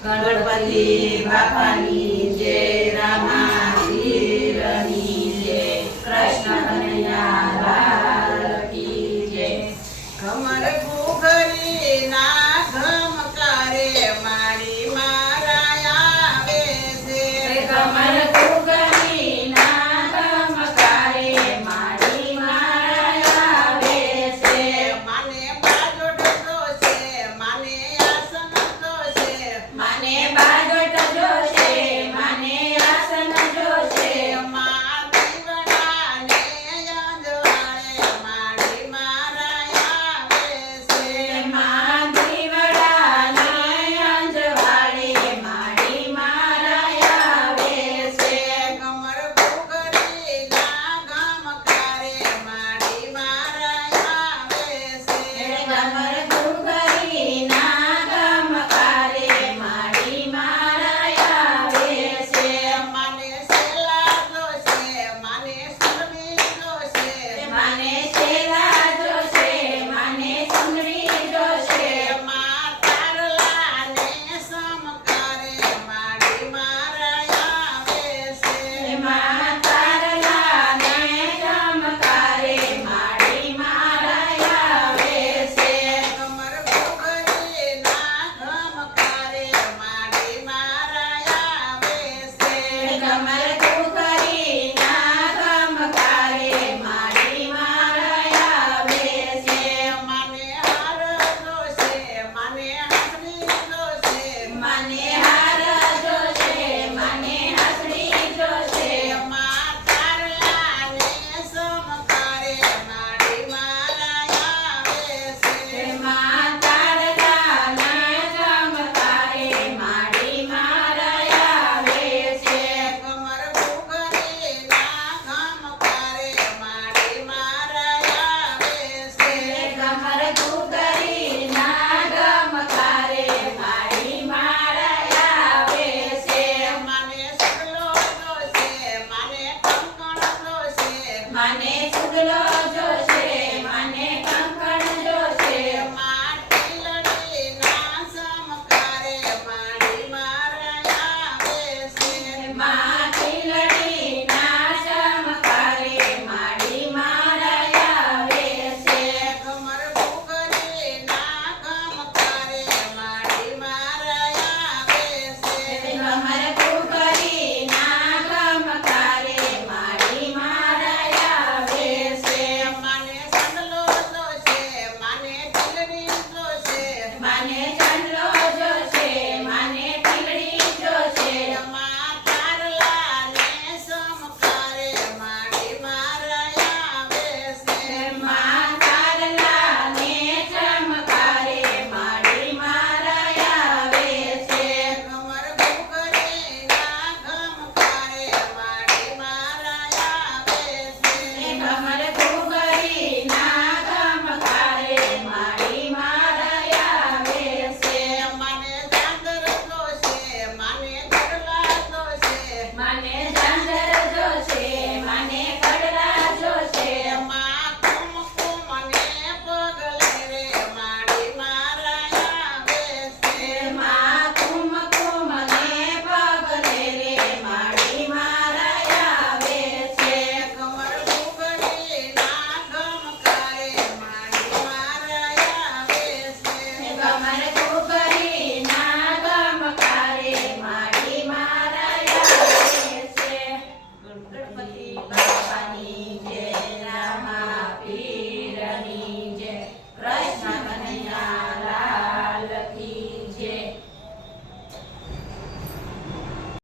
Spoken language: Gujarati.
ગણપતિ બાપાની જય રામા જય કૃષ્ણ